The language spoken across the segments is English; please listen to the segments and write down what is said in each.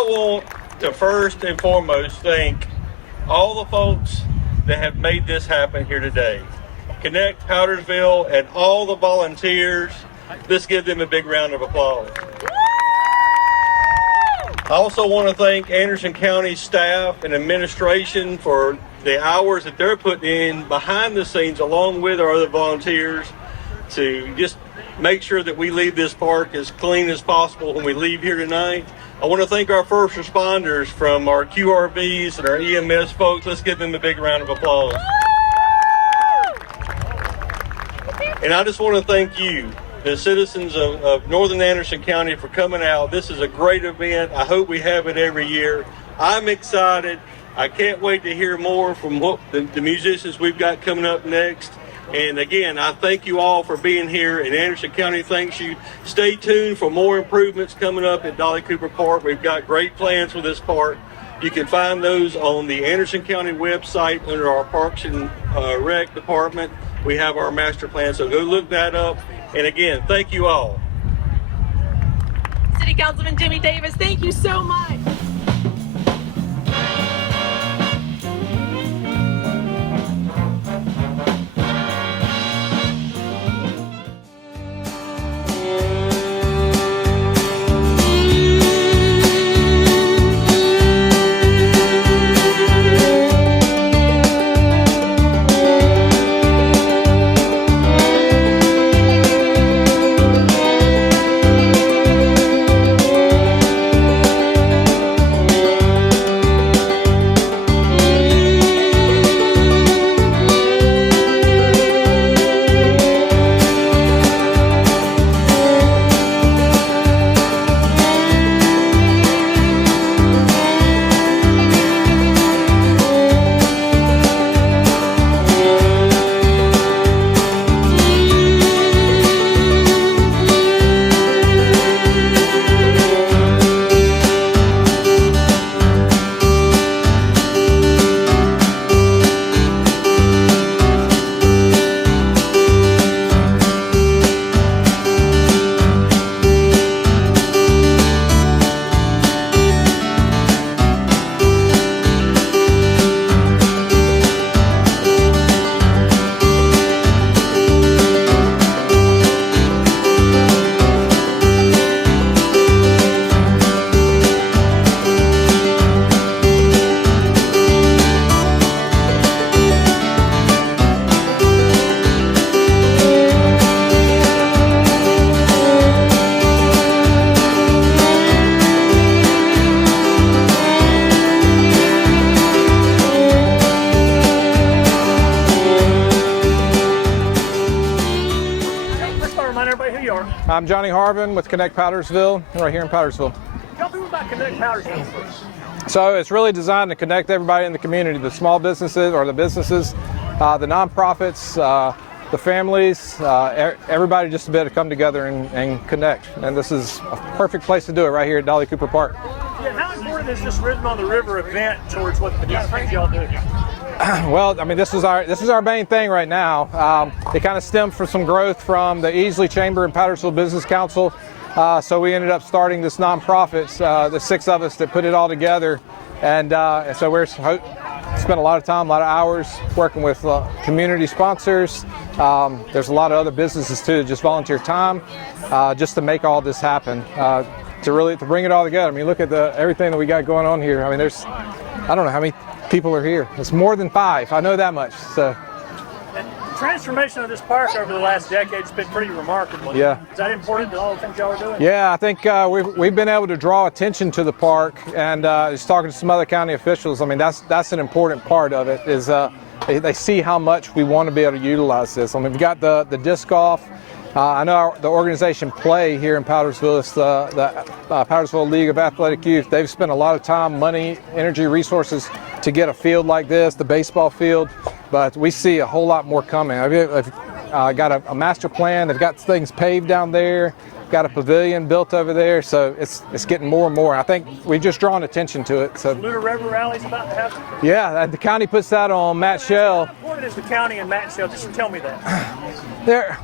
I want to first and foremost thank all the folks that have made this happen here today. Connect Powdersville and all the volunteers. Let's give them a big round of applause. I also want to thank Anderson County staff and administration for the hours that they're putting in behind the scenes along with our other volunteers to just make sure that we leave this park as clean as possible when we leave here tonight. I want to thank our first responders from our QRVs and our EMS folks. Let's give them a big round of applause. And I just want to thank you, the citizens of Northern Anderson County, for coming out. This is a great event. I hope we have it every year. I'm excited. I can't wait to hear more from what the musicians we've got coming up next. And again, I thank you all for being here, and Anderson County thanks you. Stay tuned for more improvements coming up at Dolly Cooper Park. We've got great plans for this park. You can find those on the Anderson County website under our Parks and Rec department. We have our master plan, so go look that up. And again, thank you all. City Councilman Jimmy Davis, thank you so much. I'm Johnny Harvin with Connect Powdersville, right here in Powdersville. Tell people about Connect Powdersville first. So it's really designed to connect everybody in the community, the small businesses or the businesses, the nonprofits, the families, everybody just to be able to come together and connect. And this is a perfect place to do it right here at Dolly Cooper Park. Yeah, how important is this Rhythm on the River event towards what the kind of things y'all do? Well, I mean, this is our main thing right now. It kind of stemmed from some growth from the Easley Chamber and Powdersville Business Council. So we ended up starting this nonprofit, the 6 of us that put it all together. And so we're spent a lot of time, a lot of hours working with community sponsors. There's a lot of other businesses too, just volunteer time, just to make all this happen, to bring it all together. I mean, look at everything that we got going on here. I mean, I don't know how many people are here. It's more than 5. I know that much. So. And the transformation of this park over the last decade has been pretty remarkable. Yeah. Is that important to all the things y'all are doing? Yeah, I think we've been able to draw attention to the park, and just talking to some other county officials. I mean, that's an important part of it. Is they see how much we want to be able to utilize this. I mean, we've got the disc golf. I know the organization Play here in Powdersville, it's the Powdersville League of Athletic Youth. They've spent a lot of time, money, energy, resources to get a field like this, the baseball field, but we see a whole lot more coming. I've got a master plan. They've got things paved down there, got a pavilion built over there, so it's getting more and more. I think we've just drawn attention to it. So Lunar River Rally's about to happen? Yeah, the county puts that on Matt Shell. How important is the county and Matt Shell? Just tell me that.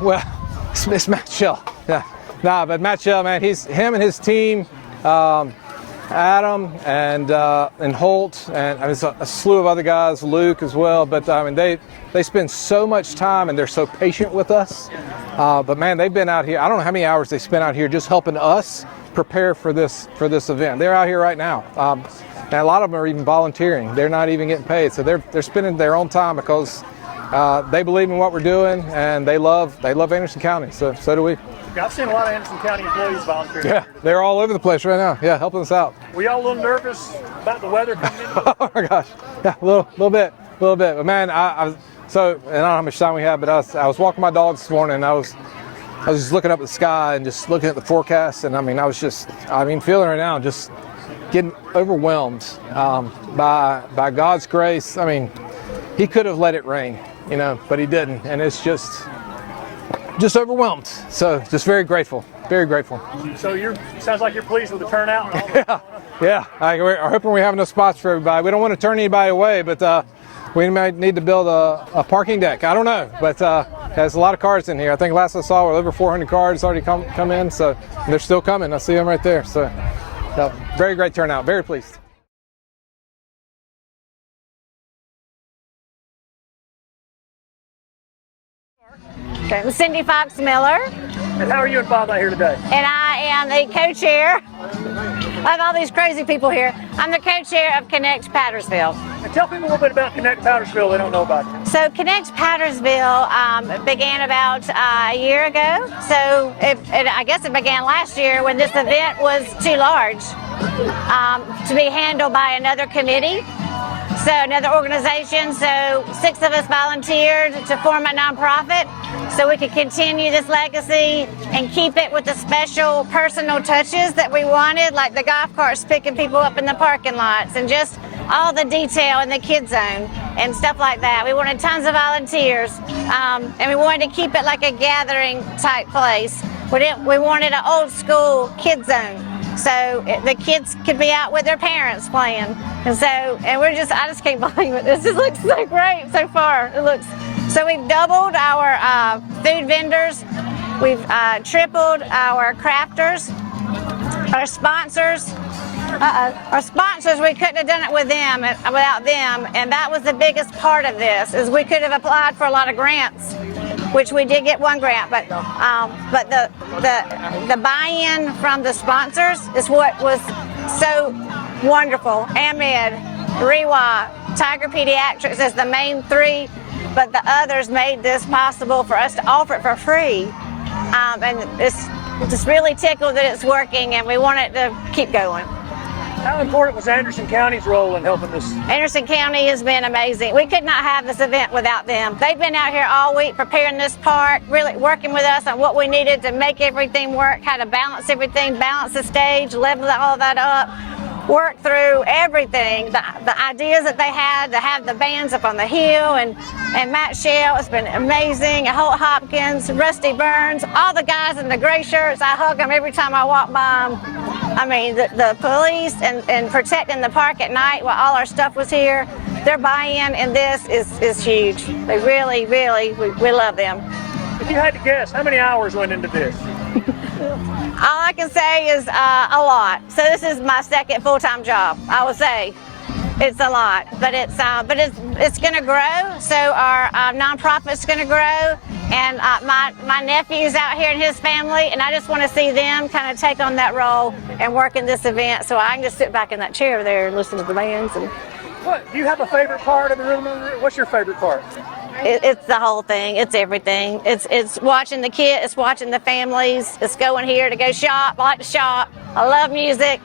It's Matt Shell. Yeah. Nah, but Matt Shell, man, him and his team, Adam and Holt, and I mean, a slew of other guys, Luke as well. But I mean, they spend so much time and they're so patient with us. But man, they've been out here. I don't know how many hours they spent out here just helping us prepare for this event. They're out here right now, and a lot of them are even volunteering. They're not even getting paid, so they're spending their own time because they believe in what we're doing and they love Anderson County. So do we. Yeah, I've seen a lot of Anderson County employees volunteering. Yeah, they're all over the place right now. Yeah, helping us out. Were y'all a little nervous about the weather coming in? Oh my gosh, yeah, a little bit. But man, I don't know how much time we have, but I was walking my dog this morning, and I was just looking up at the sky and just looking at the forecast, and I mean, feeling right now, just getting overwhelmed by God's grace. I mean, He could have let it rain, but He didn't, and it's just overwhelmed. So just very grateful. So sounds like you're pleased with the turnout. And all Yeah. We're hoping we have enough spots for everybody. We don't want to turn anybody away, but we might need to build a parking deck. I don't know, but there's a lot of cars in here. I think last I saw, over 400 cars already come in, so they're still coming. I see them right there. So very great turnout. Very pleased. Okay, I'm Cindy Fox Miller, And how are you involved out here today? and I am the co-chair of all these crazy people here. I'm the co-chair of Connect Pattersville. And tell people a little bit about Connect Powdersville. They don't know about it. So Connect Pattersville began about a year ago. So I guess it began last year when this event was too large to be handled by another committee. So another organization, so 6 of us volunteered to form a nonprofit so we could continue this legacy and keep it with the special personal touches that we wanted, like the golf carts picking people up in the parking lots and just all the detail in the kids zone and stuff like that. We wanted tons of volunteers, and we wanted to keep it like a gathering type place. We wanted an old school kids zone, so the kids could be out with their parents playing. And I just can't believe it. This just looks so great so far. So we've doubled our food vendors. We've tripled our crafters, our sponsors. Our sponsors, we couldn't have done it without them, and that was the biggest part of this, is we could have applied for a lot of grants, which we did get one grant, but the buy-in from the sponsors is what was so wonderful. Ahmed, Rewa, Tiger Pediatrics is the main 3, but the others made this possible for us to offer it for free, and it's just really tickled that it's working, and we want it to keep going. How important was Anderson County's role in helping this? Anderson County has been amazing. We could not have this event without them. They've been out here all week preparing this park, really working with us on what we needed to make everything work, how to balance everything, balance the stage, level all that up, work through everything. The ideas that they had to have the bands up on the hill, and Matt Shell has been amazing, Holt Hopkins, Rusty Burns, all the guys in the gray shirts. I hug them every time I walk by them. I mean, the police and protecting the park at night while all our stuff was here, their buy-in in this is huge. They really, we love them. If you had to guess, how many hours went into this? All I can say is a lot. So this is my second full-time job. I would say it's a lot, but it's going to grow. So our nonprofit's going to grow, and my nephew's out here and his family, and I just want to see them kind of take on that role and work in this event. So I can just sit back in that chair there and listen to the bands. And What do you have a favorite part of the room? What's your favorite part? It's the whole thing. It's everything. It's watching the kids. It's watching the families. It's going here to go shop. I like to shop. I love music.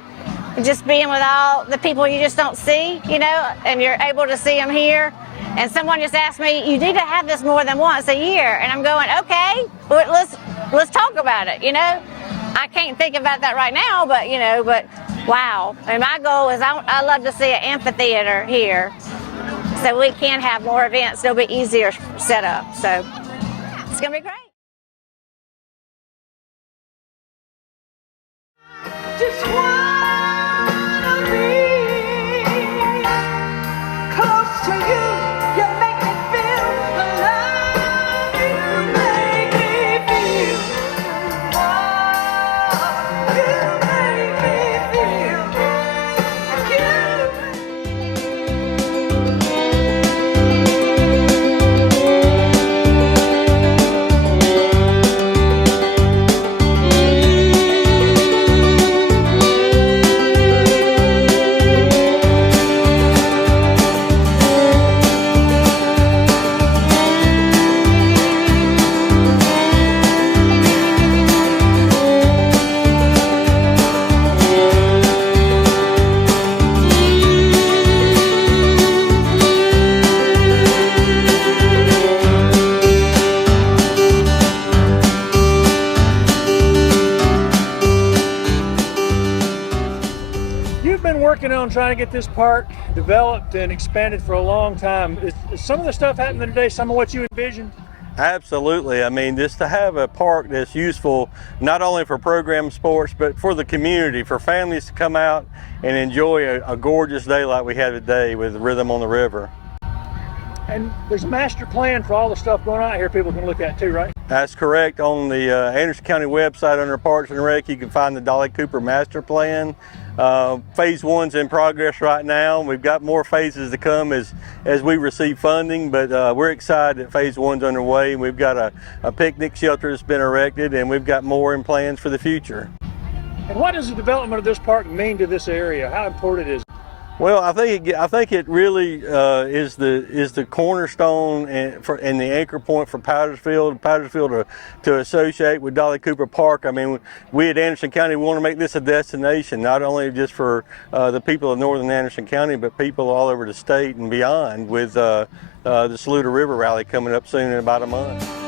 Just being with all the people you just don't see, and you're able to see them here. And someone just asked me, you need to have this more than once a year. And I'm going, okay, but let's talk about it, I can't think about that right now, but wow. And my goal is I love to see an amphitheater here, so we can have more events. They'll be easier set up. So it's going to be great. Just wanna be close to you. You make me feel alive. You make me feel. Oh, you make me feel. been working on trying to get this park developed and expanded for a long time. Is some of the stuff happening today some of what you envisioned? Absolutely. I mean, just to have a park that's useful not only for program sports, but for the community, for families to come out and enjoy a gorgeous day like we had today with Rhythm on the River. And there's a master plan for all the stuff going on out here people can look at too, right? That's correct. On the Anderson County website under Parks and Rec, you can find the Dolly Cooper Master Plan. Phase 1's in progress right now. We've got more phases to come as we receive funding, but we're excited that Phase 1's underway. We've got a picnic shelter that's been erected, and we've got more in plans for the future. And what does the development of this park mean to this area? How important is it? Well, I think it really is the cornerstone and the anchor point for Powdersfield to associate with Dolly Cooper Park. I mean, we at Anderson County want to make this a destination, not only just for the people of northern Anderson County, but people all over the state and beyond, with the Saluda River Rally coming up soon in about a month.